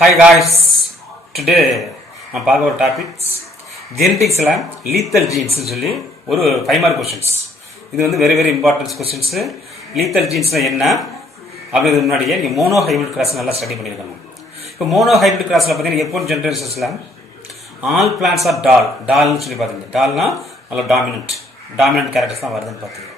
Hi guys, today நான் பார்க்க ஒரு டாபிக்ஸ் ஜெனடிக்ஸில் லீத்தல் ஜீன்ஸ் சொல்லி ஒரு 5 மார்க் கொஸ்டின்ஸ். இது வந்து very very importance questions. Lethal ஜீன்ஸ்னால் என்ன அப்படிங்கிறது முன்னாடியே நீங்கள் மோனோ ஹைபிரிட் கிராஸ் நல்லா ஸ்டடி பண்ணியிருக்கணும். இப்போ மோனோ ஹைபிரிட் கிராஸில் பார்த்தீங்கன்னா எப்போ ஜென்ரேஷன்ஸில் ஆல் பிளான்ஸ் ஆர் டால்னு சொல்லி பார்த்தீங்க. டால்னா நல்லா டாமினன்ட் கேரக்டர்ஸ் தான் வருதுன்னு பார்த்தீங்க.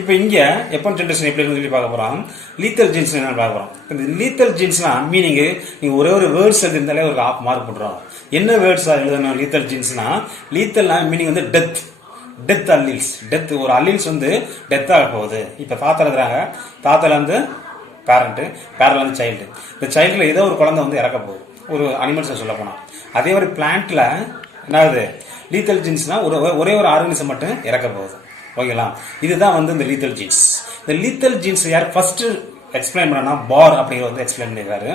இப்போ இங்கே எப்போ ஜென்ரேஷன் எப்படி சொல்லி பார்க்க போகிறோம், லீத்தல் ஜீன்ஸ் என்னன்னு பார்க்க போகிறோம். இந்த லீத்தல் ஜீன்ஸ்னா மீனிங்கு நீங்கள் ஒரே ஒரு வேர்ட்ஸ் எழுதிருந்தாலே ஒரு ஆஃப் மார்க் போட்டுருவோம். என்ன வேர்ட்ஸாக எழுதணும் லீத்தல் ஜீன்ஸ்னா? லீத்தல்னா மீனிங் வந்து டெத் அல்லீல்ஸ். டெத் ஒரு அல்லீல்ஸ் வந்து டெத் ஆக போகுது. இப்போ தாத்தா எழுதுறாங்க, தாத்தால வந்து பேரண்ட்டு வந்து சைல்டு. இந்த சைல்டில் ஏதோ ஒரு குழந்தை வந்து இறக்க போகுது, ஒரு அனிமல்ஸை சொல்ல போனால். அதே மாதிரி பிளான்ட்ல என்ன ஆகுது, லீத்தல் ஜீன்ஸ்னா ஒரே ஒரு ஆர்கனிசம் மட்டும் இறக்க போகுது. ஓகேங்களா? இதுதான் வந்து இந்த லீத்தல் ஜீன்ஸ். இந்த லீத்தல் ஜீன்ஸ் யார் ஃபர்ஸ்ட் எக்ஸ்பிளைன் பண்ணா பார் அப்படிங்கிற வந்து எக்ஸ்பிளைன் பண்ணியிருக்காரு.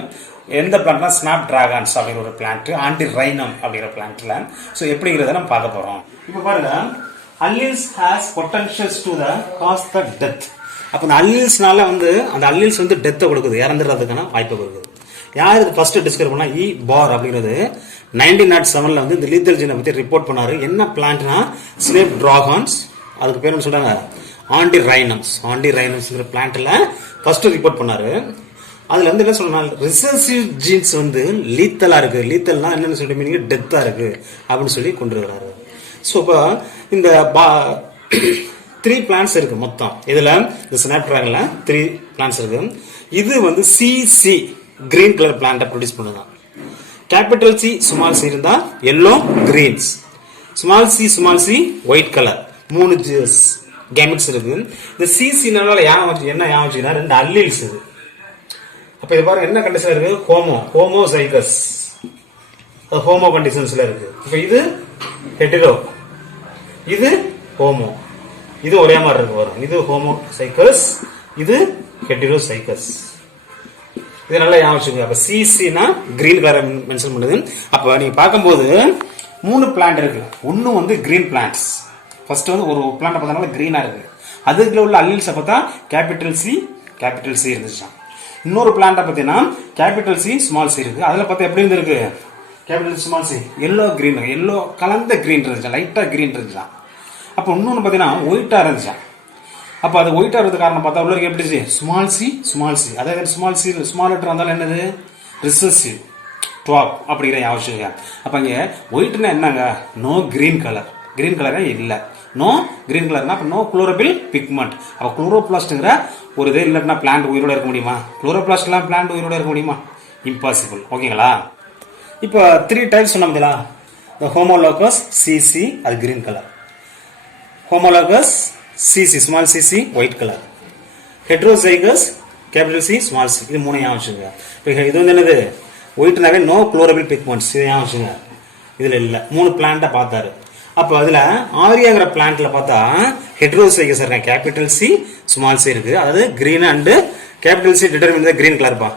எந்த பிளான்ட்னா ஸ்னாப் டிராகன்ஸ் அப்படிங்கிற ஒரு பிளான்ட், ஆன்டி ரைனம் அப்படிங்கிற பிளான்ட்ல. ஸோ எப்படிங்கிறத நம்ம பார்க்க போறோம். இப்போ பாருங்க, alleles has potentials to the cause the death. அப்போ இந்த அல்லீல்ஸ்னால வந்து அந்த அல்லீல்ஸ் வந்து டெத்தை கொடுக்குது, இறந்துறதுக்கான வாய்ப்பு கொடுக்குது. யார் இது ஃபர்ஸ்ட் டிஸ்கவர் பண்ணா? பார் அப்படிங்கிறது 1907 வந்து இந்த லீத்தல் ஜீனை பத்தி ரிப்போர்ட் பண்ணாரு. என்ன பிளான்ட்னா ஸ்னேப் டிராகன்ஸ், அதுக்கு பேர் சொல்றாங்க ஆன்டி ரைனம்ஸ் பிளான்ட்ல ஃபர்ஸ்ட் ரிப்போர்ட் பண்ணாரு. அதுல வந்து என்ன சொல்றாங்க, ரிசர்சிவ் ஜீன்ஸ் வந்து லீத்தலா இருக்கு. லீத்தல்னா என்னன்னு சொல்லி மீனிங் டெத்தா இருக்கு அப்படின்னு சொல்லி கொண்டு வர்றாரு. ஸோ இப்போ இந்த 3 பிளான்ஸ் இருக்கு மொத்தம். இதுல இந்த ஸ்னாப் டிராகன்ல 3 பிளான்ஸ் இருக்கு. இது வந்து சிசி கிரீன் கலர் பிளான்ட்டை ப்ரொடியூஸ் பண்ணுதான். கேபிட்டல் சி ஸ்மால் சி இருந்தா yellow greens, small C white colour. 3 gametes இருக்கு. இந்த சிசினால என்ன ஞாபகம், 2 அல்லீல்ஸ் இருக்கு. அப்ப இது பாருங்க என்ன கண்டிஷன் இருக்கு, ஹோமோசைகஸ், ஹோமோ கண்டிஷன்ஸ்ல இருக்கு. இப்ப இது ஹெட்டரோ, இது ஹோமோ, இது ஒரே மாதிரி இருக்கு வரும். இது ஹோமோசைகஸ், இது ஹெட்டரோசைகஸ். இது நல்லா ஞாபகம். அப்ப சிசினா கிரீன் கலர் மென்ஷன் பண்ணுது. அப்ப நீங்க பார்க்கும்போது 3 பிளான்ட் இருக்கு. ஒன்னு வந்து கிரீன் பிளான்ட்ஸ். ஃபர்ஸ்ட் வந்து ஒரு பிளான்ட் பார்த்தா கிரீனா இருக்கு. அதுக்குள்ள உள்ள அல்லீல்ஸை பார்த்தா கேபிட்டல் சி இருந்துச்சு. இன்னொரு பிளான்ட்டை பார்த்தீங்கன்னா கேபிட்டல் சி ஸ்மால் சி இருக்கு. அதுல பார்த்தா எப்படி இருந்திருக்கு, கேபிட்டல் ஸ்மால் சி எல்லோ கலந்த கிரீன் இருந்துச்சு, லைட்டா கிரீன் இருந்துச்சா. அப்போ இன்னொன்று பார்த்தீங்கன்னா ஒயிட்டா இருந்துச்சா. அப்போ அது ஒயிட்டா இருக்கிறது காரணம் பார்த்தா உள்ள எப்படி ஸ்மால் சி. அதாவது ஸ்மால் லெட்டர் வந்தாலும் என்னது, ரிசர்சிவ் டாப் அப்படிங்கிற ஞாபகம். அப்ப இங்க ஒயிட்னா என்னங்க, நோ கிரீன் கலரே இல்ல. நோ கிரீன் கலர்னா நோ குளோரோபில் பிக்மெண்ட். அப்ப குளோரோபிளாஸ்ட்ங்கிற ஒரு இது இல்லைன்னா பிளான்ட் உயிரோட இருக்க முடியுமா? குளோரோபிளாஸ்ட்லாம் பிளான்ட் உயிரோட இருக்க முடியுமா? இம்பாசிபிள். ஓகேங்களா? இப்போ 3 டைப்ஸ் சொன்ன பார்த்தீங்களா? இந்த ஹோமோலோகஸ் சிசி அது green colour, homologous CC small CC white colour, heterozygous capital C small C. இது 3 ஞாபகம். இப்போ இது வந்து என்னது, ஒயிட்னாவே நோ குளோரோபில் பிக்மெண்ட்ஸ். இது ஞாபகம். இதுல இல்ல. 3 பிளான்ட்டை பார்த்தாரு. அப்போ அதுல ஆரியாங்கிற பிளான்ட்ல பார்த்தா ஹெட்ரோசைகஸ் இருக்க, கேபிட்டல் சி ஸ்மால் சி இருக்கு. அதாவது green and capital C determine தான் கிரீன் கலர் பா,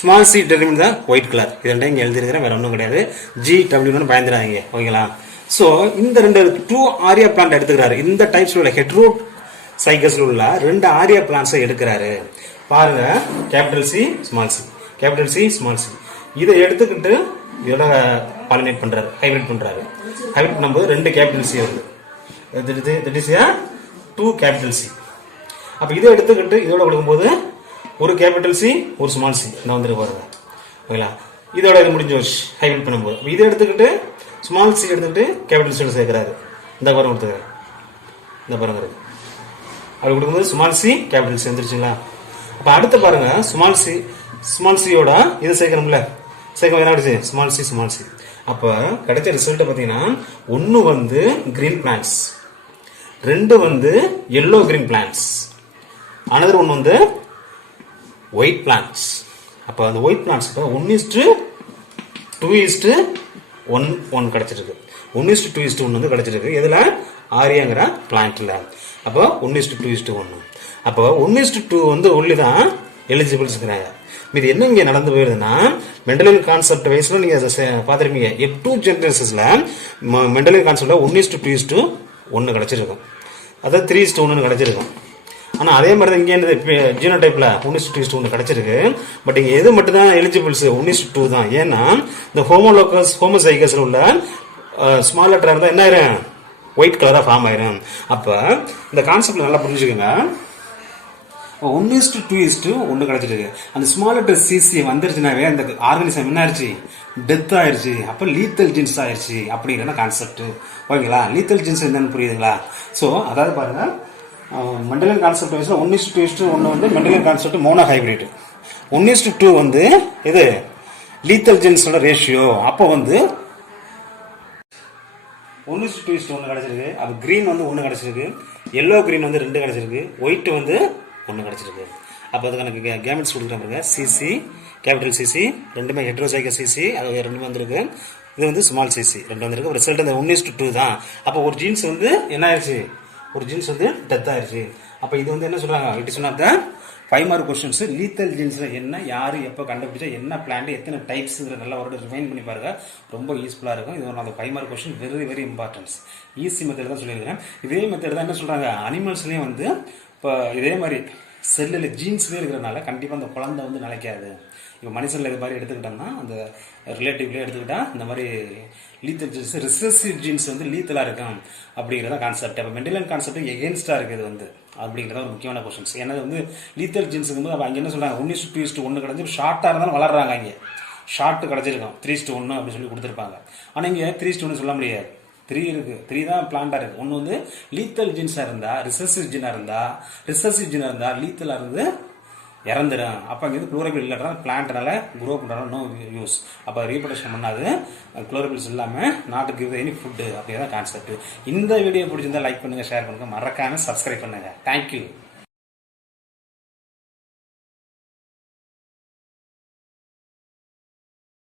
ஸ்மால் சி டிட்டர்மின் தான் ஒயிட் கலர். இது ரெண்டையும் இங்க எழுதிருக்கிறேன், வேற ஒன்றும் கிடையாது. GW பயந்துடாதீங்க. ஓகேங்களா? ஸோ இந்த 2 ஆரியா பிளான்ட் எடுத்துக்கிறாரு. இந்த டைப்ஸ்ல உள்ள ஹெட்ரோசைகஸ்ல உள்ள 2 ஆரியா பிளான்ட்ஸை எடுக்கிறாரு. பாருங்க, கேபிட்டல் சி ஸ்மால் சி. இதை எடுத்துக்கிட்டு இதோட பாலினேட் பண்றாரு, ஹைபிரிட் பண்றாரு. ஹைபிரிட் பண்ணும்போது 2 கேபிட்டல் சி வருது. That is 2 capital C. அப்ப இதை எடுத்துக்கிட்டு இதோட கொடுக்கும்போது ஒரு கேபிட்டல் சி ஒரு ஸ்மால் சி இந்த வந்துட்டு பாருங்க. ஓகேங்களா? இதோட இது முடிஞ்சு வச்சு ஹைபிரிட் பண்ணும்போது இதை எடுத்துக்கிட்டு ஸ்மால் சி எடுத்துக்கிட்டு கேபிட்டல் சி சேர்க்கிறாரு. இந்த பாருங்க கொடுத்துருக்காரு, இந்த பாருங்க இருக்கு. அப்படி கொடுக்கும்போது ஸ்மால் சி கேபிட்டல் சி வந்துருச்சுங்களா? அப்ப அடுத்து பாருங்க, ஸ்மால் சியோட இதை சேர்க்கணும்ல, சேர்க்க என்ன கிடைச்சு, ஸ்மால் சி. அப்ப கிடைச்ச ரிசல்ட் பாத்தீங்கன்னா 1 வந்து கிரீன் பிளான்ட்ஸ், 2 வந்து எல்லோ கிரீன் பிளான்ட்ஸ், அனதர் 1 வந்து ஒயிட் பிளான்ட்ஸ். அப்ப அந்த ஒயிட் பிளான்ட்ஸ் 1:2:1 கிடைச்சிருக்கு. 1:2:1 வந்து கிடைச்சிருக்கு. இதுல ஆரியாங்கிற பிளான்ட்ல. அப்போ 1:2:1. அப்போ 1:2 வந்து ஒன்லிதான் எலிஜிபிள்ஸ் இருக்கிறாங்க. இது என்ன இங்க நடந்து போயிருதுன்னா, மெண்டலியன் கான்செப்ட் வைஸ்ல நீங்க பாத்திருப்பீங்க. F2 ஜெனரேஷன்ஸ்ல மெண்டலியன் கான்செப்ட்ல 1:2:1 கிடைச்சிருக்கும். அதாவது 3:1 கிடைச்சிருக்கும். ஆனால் அதே மாதிரி தான் இங்கே என்னது ஜீனோ டைப்பில் 1:2:1 கிடச்சிருக்கு. பட் இங்கே எது மட்டும் தான் எலிஜிபிள்ஸ் 1:2 தான். ஏன்னா இந்த ஹோமோலோகஸ் ஹோமோசைகஸில் உள்ள ஸ்மால் லெட்டராக இருந்தால் என்ன ஆயிரும், ஒயிட் கலராக ஃபார்ம் ஆயிரும். அப்போ இந்த கான்செப்ட் நல்லா புரிஞ்சுக்கோங்க. 1:2:1 கிடைச்சிருக்கு. அந்த ஸ்மால் லெட்டர் சிசி வந்துருச்சுனாவே அந்த ஆர்கானிசம் என்ன ஆயிடுச்சு, டெத் ஆயிடுச்சு. அப்போ லீத்தல் ஜீன்ஸ் ஆயிடுச்சு அப்படிங்கிற கான்செப்ட். ஓகேங்களா? லீத்தல் ஜீன்ஸ் என்னன்னு புரியுதுங்களா? ஸோ அதாவது பாருங்க, மெண்டலியன் கான்செப்ட் வைஸ்ல 1:2:1 வந்து மெண்டலியன் கான்செப்ட் மோனோ ஹைபிரிட். 1:2 வந்து இது லீத்தல் ஜீன்ஸோட ரேஷியோ. அப்போ வந்து 1:2:1 கிடைச்சிருக்கு. அப்போ கிரீன் வந்து 1 கிடைச்சிருக்கு, எல்லோ கிரீன் வந்து 2 கிடைச்சிருக்கு, ஒயிட் வந்து 1 கிடைச்சிருக்கு. அப்போ அதுக்கான கேமெட்ஸ் கொடுக்குற பாருங்க, சிசி கேபிட்டல் சிசி ரெண்டுமே ஹெட்ரோசைகஸ் சிசி, அது ரெண்டுமே வந்துருக்கு. இது வந்து ஸ்மால் சிசி 2 வந்துருக்கு. ரிசல்ட் அந்த 1:2 தான். அப்போ ஒரு ஜீன்ஸ் வந்து என்ன ஆயிடுச்சு, ஒரு ஜீன்ஸ் வந்து டெத் ஆயிடுச்சு. அப்போ இது வந்து என்ன சொல்றாங்க, it is one of the 5 mark questions. Lethal ஜீன்ஸ்ல என்ன, யாரு எப்போ கண்டுபிடிச்சா, என்ன பிளான்ட், எத்தனை டைப்ஸ் நல்லா ஒரு ரிமைண்ட் பண்ணி பாருங்க. ரொம்ப யூஸ்ஃபுல்லாக இருக்கும். இது ஒரு அந்த 5 mark question, very very importance. Easy method தான் சொல்லியிருக்கிறேன். இதே மெத்தட் தான் என்ன சொல்றாங்க, அனிமல்ஸ்லேயும் வந்து இப்போ இதே மாதிரி செல்லில் ஜீன்ஸ்லேயே இருக்கிறனால கண்டிப்பாக அந்த குழந்தை வந்து நிலைக்காது. இப்போ மனுஷனில் இது மாதிரி எடுத்துக்கிட்டோம்னா, அந்த ரிலேட்டிவ்லேயே எடுத்துக்கிட்டா இந்த மாதிரி லீத்தல் ஜீன்ஸ், ரிசசிவ் ஜீன்ஸ் வந்து லீத்தலாக இருக்கும் அப்படிங்கிறத கான்செப்ட். அப்போ மெண்டலியன் கான்செப்ட் எகென்ஸ்டாக இருக்குது வந்து அப்படிங்கிறத ஒரு முக்கியமான கொஸ்டின்ஸ். ஏன்னா வந்து லீத்தல் ஜீன்ஸுக்கு போது அப்போ அங்கே என்ன சொல்கிறாங்க, 1:2:1 கிடச்சி ஷார்ட்டாக இருந்தாலும் வளர்றாங்க. அங்கே ஷார்ட் கிடச்சிருக்கும் 3:1 அப்படின்னு சொல்லி கொடுத்துருப்பாங்க. ஆனால் இங்கே 3:1 சொல்ல முடியாது. 3 இருக்கு, 3 தான் பிளான்டா இருக்கு. ஒன்று வந்து லீத்தல் ஜீன்ஸா இருந்தா, ரிசசிவ் ஜீனா இருந்தா லீத்தலா இருந்து இறந்துடும். அப்போ அங்கே குளோரோபில் இல்லைன்னா பிளான்ட்னால குரோ பண்ணுறாங்க, நோ யூஸ். அப்போ ரீப்ரொடக்ஷன் பண்ணாது, குளோரோபில்ஸ் இல்லாமல் நாட் கிவ் எனி ஃபுட்டு. அப்படியே தான் கான்செப்ட். இந்த வீடியோ பிடிச்சிருந்தா லைக் பண்ணுங்க, ஷேர் பண்ணுங்க, மறக்காம சப்ஸ்கிரைப் பண்ணுங்க. தேங்க்யூ.